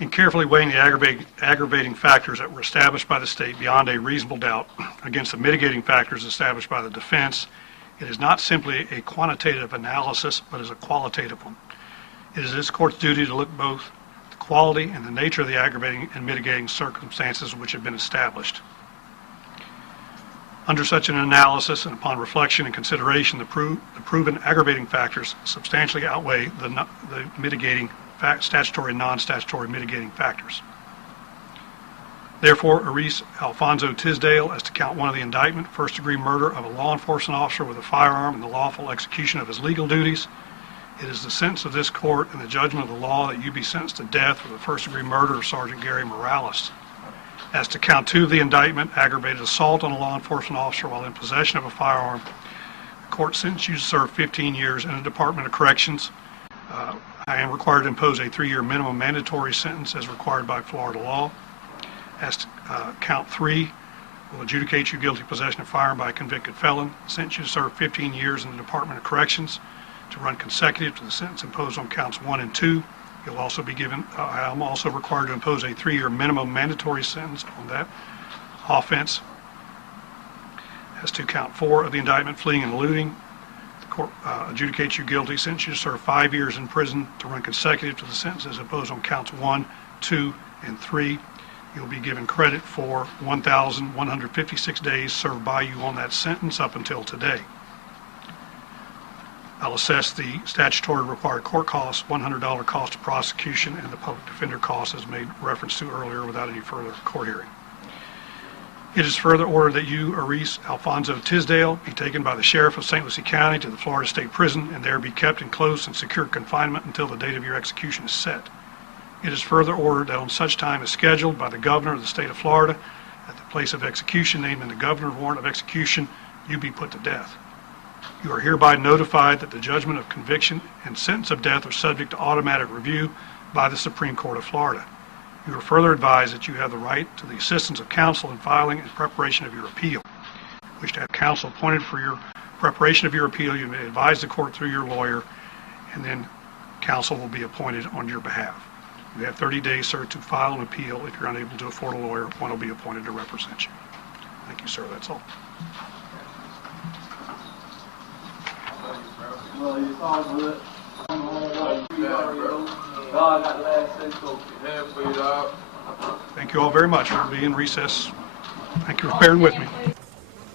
In carefully weighing the aggravating factors that were established by the state beyond a reasonable doubt against the mitigating factors established by the defense, it is not simply a quantitative analysis, but is a qualitative one. It is this court's duty to look both at the quality and the nature of the aggravating and mitigating circumstances which have been established. Under such an analysis, and upon reflection and consideration, the proven aggravating factors substantially outweigh the mitigating statutory and non-statutory mitigating factors. Therefore, Eriese Alfonso Tisdale, as to count 1 of the indictment, first-degree murder of a law enforcement officer with a firearm in the lawful execution of his legal duties, it is the sentence of this court and the judgment of the law that you be sentenced to death for the first-degree murder of Sergeant Gary Morales. As to count 2 of the indictment, aggravated assault on a law enforcement officer while in possession of a firearm, the court sentenced you to serve 15 years in the Department of Corrections. I am required to impose a 3-year minimum mandatory sentence as required by Florida law. As to count 3, will adjudicate you guilty of possession of firearm by a convicted felon, sentence you to serve 15 years in the Department of Corrections to run consecutive to the sentence imposed on counts 1 and 2. You'll also be given, I am also required to impose a 3-year minimum mandatory sentence on that offense. As to count 4 of the indictment, fleeing and eluding, the court adjudicates you guilty, sentence you to serve 5 years in prison to run consecutive to the sentences imposed on counts 1, 2, and 3. You'll be given credit for 1,156 days served by you on that sentence up until today. I'll assess the statutory required court costs, $100 cost of prosecution, and the public defender costs as made reference to earlier without any further court hearing. It is further ordered that you, Eriese Alfonso Tisdale, be taken by the Sheriff of St. Lucie County to the Florida State Prison and there be kept in close and secure confinement until the date of your execution is set. It is further ordered that on such time as scheduled by the Governor of the State of Florida, at the place of execution named in the Governor's warrant of execution, you be put to death. You are hereby notified that the judgment of conviction and sentence of death are subject to automatic review by the Supreme Court of Florida. You are further advised that you have the right to the assistance of counsel in filing and preparation of your appeal. If you wish to have counsel appointed for your preparation of your appeal, you may advise the court through your lawyer, and then counsel will be appointed on your behalf. You have 30 days, sir, to file an appeal. If you're unable to afford a lawyer, one will be appointed to represent you. Thank you, sir. That's all. Well, you thought of it. God got the last say so. Thank you all very much. We'll be in recess. Thank you for bearing with me.